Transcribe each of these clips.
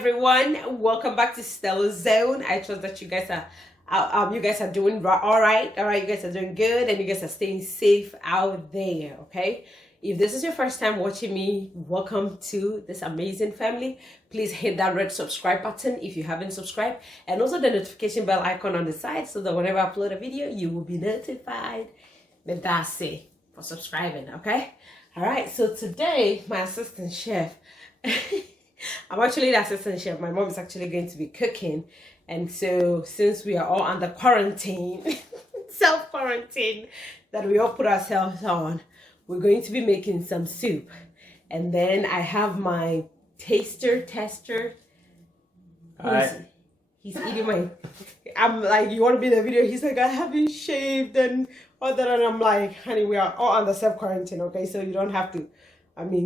everyone, welcome back to StellaZone. I trust that you guys are doing all right. You guys are doing good, and you guys are staying safe out there. Okay, if this is your first time watching me, welcome to this amazing family. Please hit that red subscribe button if you haven't subscribed, and also the notification bell icon on the side, so that whenever I upload a video you will be notified. Then that's it for subscribing. Okay, all right. So today my assistant chef I'm actually the assistant chef. My mom is actually going to be cooking. And so since we are all under quarantine, self-quarantine, that we all put ourselves on, we're going to be making some soup. And then I have my tester. He's eating my... I'm like, you want to be in the video? He's like, I haven't shaved and all that. And I'm like, honey, we are all under self-quarantine, okay? So you don't have to...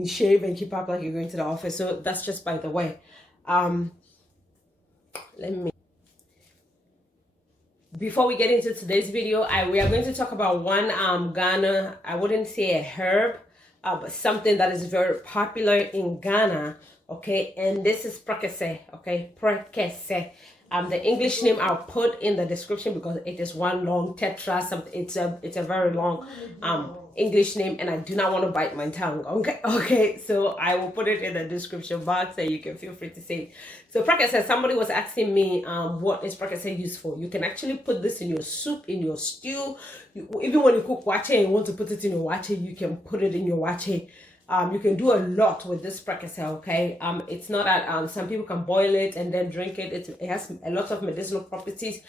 shave and keep up like you're going to the office. So that's just by the way. Before we get into today's video, we are going to talk about one Ghana, I wouldn't say a herb, but something that is very popular in Ghana. Okay, and this is prekese. Okay, prekese. The English name I'll put in the description because it is one long tetra. It's a very long English name, and I do not want to bite my tongue. Okay. So I will put it in the description box, and you can feel free to say it. So prekese. Somebody was asking me, what is prekese used for? You can actually put this in your soup, in your stew. Even when you cook waakye and you want to put it in your waakye, you can put it in your waakye. You can do a lot with this prekese, okay? It's not that some people can boil it and then drink it. It has a lot of medicinal properties,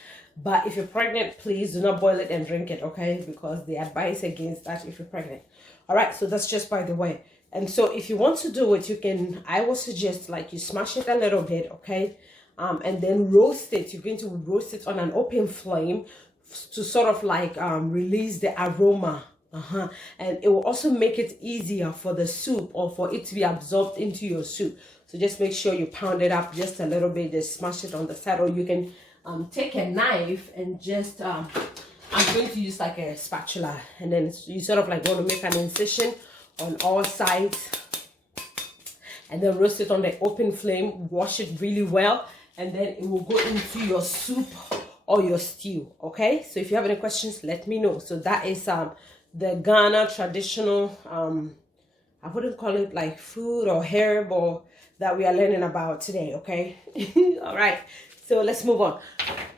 but if you're pregnant, please do not boil it and drink it, okay? Because they advise against that if you're pregnant. All right, so that's just by the way. And so if you want to do it, you can, I will suggest like you smash it a little bit, okay? And then roast it. You're going to roast it on an open flame to sort of like release the aroma. And it will also make it easier for the soup or for it to be absorbed into your soup. So just make sure you pound it up just a little bit, just smash it on the side, or you can take a knife and just I'm going to use like a spatula, and then you sort of like want to make an incision on all sides, and then roast it on the open flame. Wash it really well, and then it will go into your soup or your stew. Okay, so if you have any questions, let me know. So that is the Ghana traditional, I wouldn't call it like food or herb or that we are learning about today, okay? All right, so let's move on.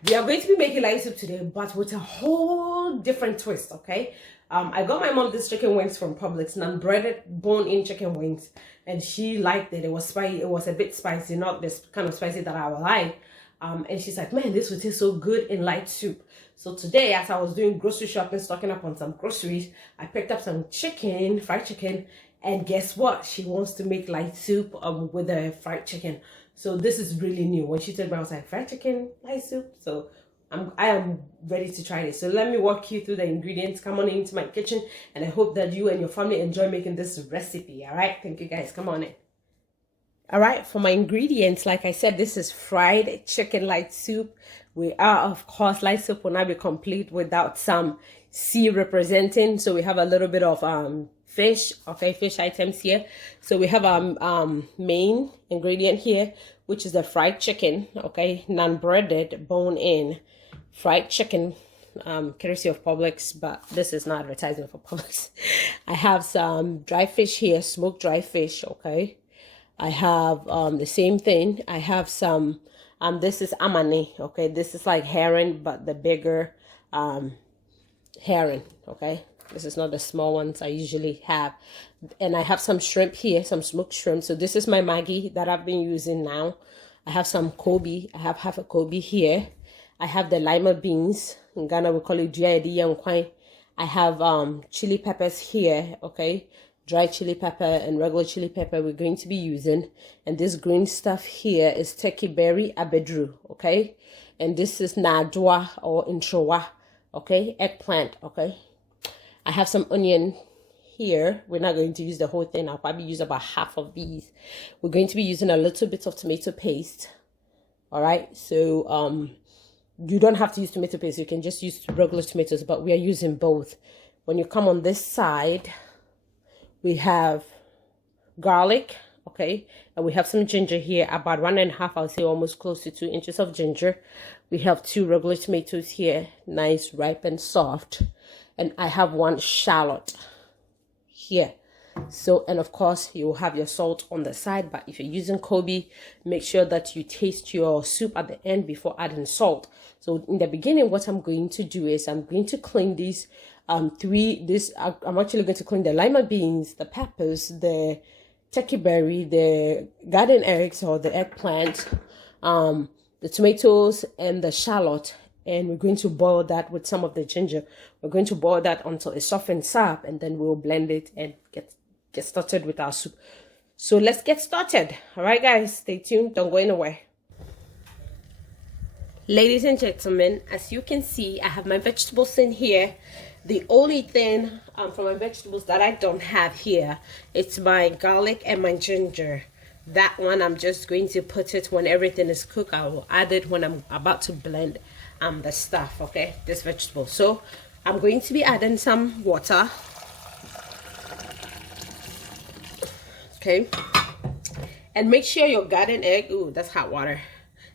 We are going to be making light soup today, but with a whole different twist, okay? I got my mom this chicken wings from Publix, non-breaded bone-in chicken wings, and she liked it. It was spicy. It was a bit spicy, not this kind of spicy that I would like. And she's like, man, this would taste so good in light soup. So today, as I was doing grocery shopping, stocking up on some groceries, I picked up some chicken, fried chicken, and guess what? She wants to make light soup with the fried chicken. So this is really new. When she told me, I was like, fried chicken, light soup. So I am ready to try this. So let me walk you through the ingredients. Come on into my kitchen, and I hope that you and your family enjoy making this recipe. All right, thank you guys. Come on in. All right, for my ingredients, like I said, this is fried chicken light soup. We are, of course, light soup will not be complete without some sea representing. So we have a little bit of fish, okay, fish items here. So we have our main ingredient here, which is the fried chicken, okay, non-breaded, bone-in fried chicken, courtesy of Publix, but this is not advertising for Publix. I have some dry fish here, smoked dry fish, okay. I have the same thing. I have some this is amani, okay. This is like herring, but the bigger herring, okay. This is not the small ones I usually have. And I have some shrimp here, some smoked shrimp. So this is my Maggi that I've been using now. I have some Kobe. I have half a Kobe here. I have the lima beans. In Ghana we call it diadi yankwai. I have chili peppers here, okay. Dry chili pepper and regular chili pepper we're going to be using. And this green stuff here is turkey berry abedru, okay. And this is nadwa or introwa, okay, eggplant, okay. I have some onion here. We're not going to use the whole thing. I'll probably use about half of these. We're going to be using a little bit of tomato paste, all right. So you don't have to use tomato paste. You can just use regular tomatoes, but we are using both. When you come on this side, we have garlic, okay? And we have some ginger here, about 1.5, I'll say almost close to 2 inches of ginger. We have 2 regular tomatoes here, nice, ripe and soft. And I have 1 shallot here. So, and of course you will have your salt on the side, but if you're using Kobe, make sure that you taste your soup at the end before adding salt. So in the beginning, what I'm going to do is I'm going to clean these I'm actually going to clean the lima beans, the peppers, the turkey berry, the garden eggs or the eggplant, the tomatoes and the shallot, and we're going to boil that with some of the ginger. We're going to boil that until it softens up, and then we'll blend it and get started with our soup. So let's get started. All right, guys, stay tuned. Don't go anywhere. Ladies and gentlemen, as you can see, I have my vegetables in here. The only thing for my vegetables that I don't have here, it's my garlic and my ginger. That one I'm just going to put it when everything is cooked. I will add it when I'm about to blend the stuff, okay, this vegetable. So I'm going to be adding some water. Okay, and make sure your garden egg, ooh, that's hot water,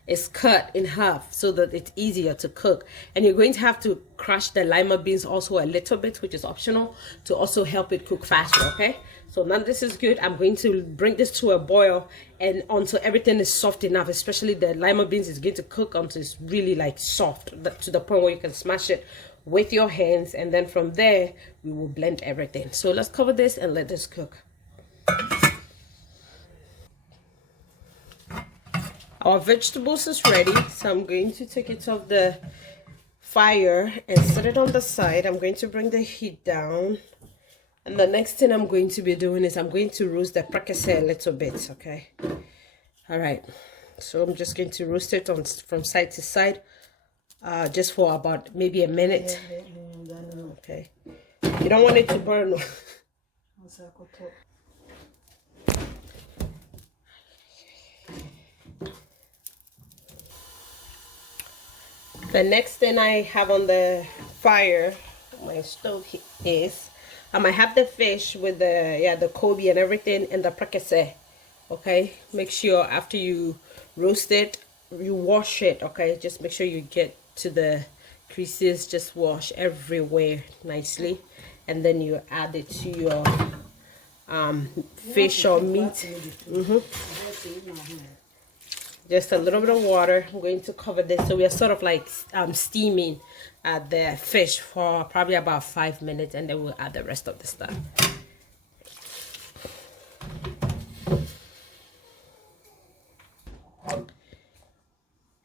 is cut in half so that it's easier to cook. And you're going to have to crush the lima beans also a little bit, which is optional, to also help it cook faster. Okay, so now this is good. I'm going to bring this to a boil and until everything is soft enough, especially the lima beans is going to cook until it's really like soft to the point where you can smash it with your hands, and then from there we will blend everything. So let's cover this and let this cook. Our vegetables is ready, so I'm going to take it off the fire and set it on the side. I'm going to bring the heat down, and the next thing I'm going to be doing is I'm going to roast the fricassee a little bit. Okay, all right, so I'm just going to roast it from side to side, just for about maybe a minute. Okay, you don't want it to burn. The next thing I have on the fire, my stove, is I have the fish with the Kobe and everything and the fricassee. Okay, make sure after you roast it, you wash it. Okay, just make sure you get to the creases, just wash everywhere nicely, and then you add it to your fish or meat. Just a little bit of water. I'm going to cover this, so we are sort of like steaming the fish for probably about 5 minutes, and then we'll add the rest of the stuff.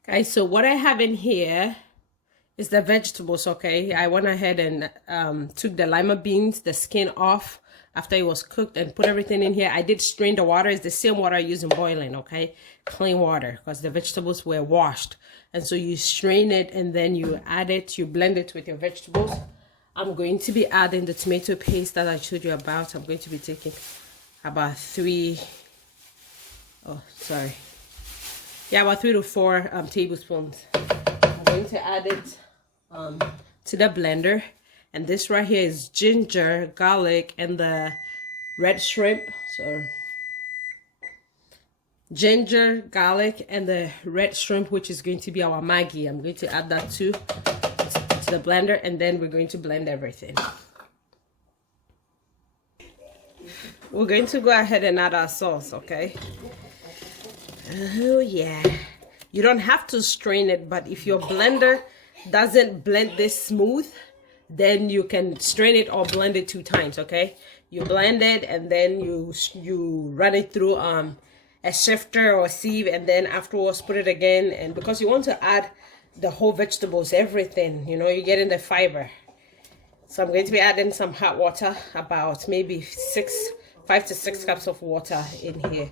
Guys, so what I have in here is the vegetables. Okay, I went ahead and took the lima beans, the skin off after it was cooked, and put everything in here. I did strain the water. It's the same water I use in boiling, okay? Clean water, because the vegetables were washed. And so you strain it, and then you add it, you blend it with your vegetables. I'm going to be adding the tomato paste that I told you about. I'm going to be taking about 3 to 4 tablespoons. I'm going to add it to the blender. And this right here is ginger, garlic, and the red shrimp. So ginger, garlic, and the red shrimp, which is going to be our Maggi. I'm going to add that to the blender, and then we're going to blend everything. We're going to go ahead and add our sauce, okay? Oh yeah. You don't have to strain it, but if your blender doesn't blend this smooth, then you can strain it or blend it 2 times. Okay, you blend it and then you run it through a sifter or sieve, and then afterwards put it again. And because you want to add the whole vegetables, everything, you know, you get in the fiber. So I'm going to be adding some hot water, about maybe 5 to 6 cups of water in here.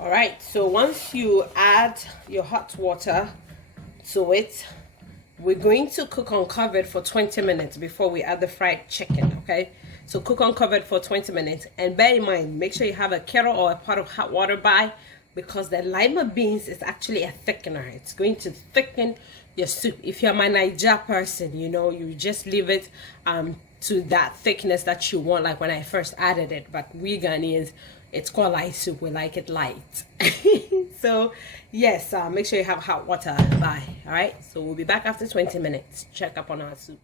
All right, so once you add your hot water to it, we're going to cook uncovered for 20 minutes before we add the fried chicken. Okay, so cook uncovered for 20 minutes, and bear in mind, make sure you have a kettle or a pot of hot water by, because the lima beans is actually a thickener. It's going to thicken your soup. If you're my Niger person, you know, you just leave it to that thickness that you want, like when I first added it. But we Ghanaians, it's called light soup. We like it light. So yes, make sure you have hot water by. All right, so we'll be back after 20 minutes. Check up on our soup.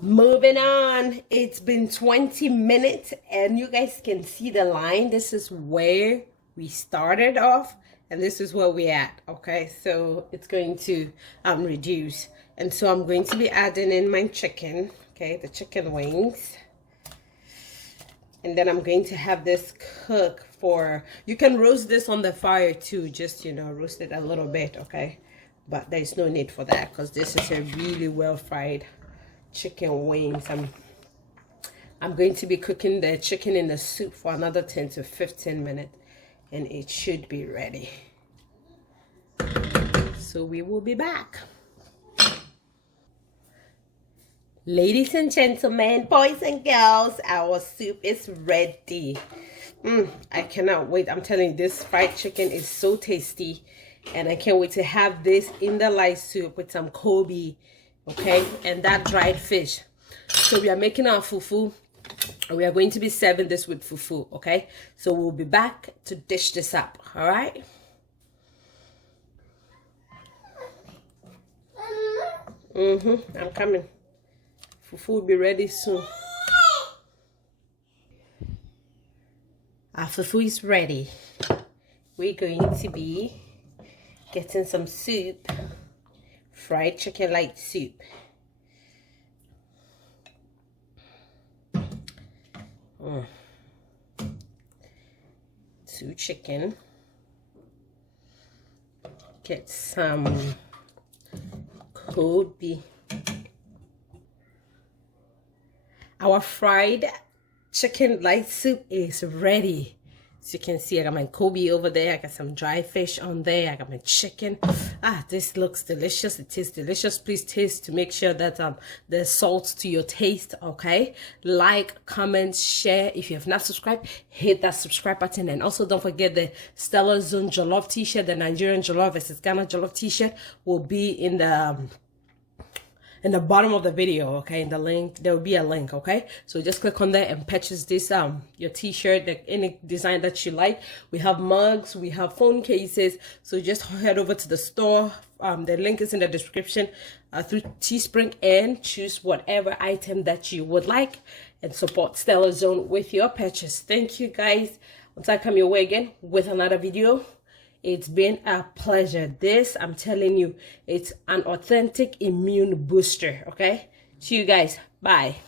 Moving on, it's been 20 minutes and you guys can see the line. This is where we started off and this is where we're at. Okay, so it's going to reduce, and so I'm going to be adding in my chicken, okay, the chicken wings, and then I'm going to have this cook for, you can roast this on the fire too, just, you know, roast it a little bit, okay, but there's no need for that because this is a really well fried chicken wings. I'm going to be cooking the chicken in the soup for another 10 to 15 minutes and it should be ready. So we will be back. Ladies and gentlemen, boys and girls, our soup is ready. I cannot wait. I'm telling you, this fried chicken is so tasty and I can't wait to have this in the light soup with some Kobe, okay, and that dried fish. So we are making our fufu. We are going to be serving this with fufu, okay? So we'll be back to dish this up, all right? I'm coming. Fufu will be ready soon. Our fufu is ready. We're going to be getting some soup, fried chicken light soup. Two chicken. Get some Kobe. Our fried chicken light soup is ready. As you can see, I got my Kobe over there. I got some dry fish on there. I got my chicken. This looks delicious. It tastes delicious. Please taste to make sure that there's salt to your taste, okay? Like, comment, share. If you have not subscribed, hit that subscribe button. And also don't forget the StellaZone Jollof t-shirt, the Nigerian Jollof versus Ghana Jollof t-shirt will be in the bottom of the video, okay? In the link, there will be a link, okay? So just click on there and purchase this your t-shirt, any design that you like. We have mugs, we have phone cases, so just head over to the store. The link is in the description through Teespring and choose whatever item that you would like and support StellaZone with your purchase. Thank you guys. Until I come your way again with another video. It's been a pleasure. This, I'm telling you, it's an authentic immune booster, okay? See you guys. Bye.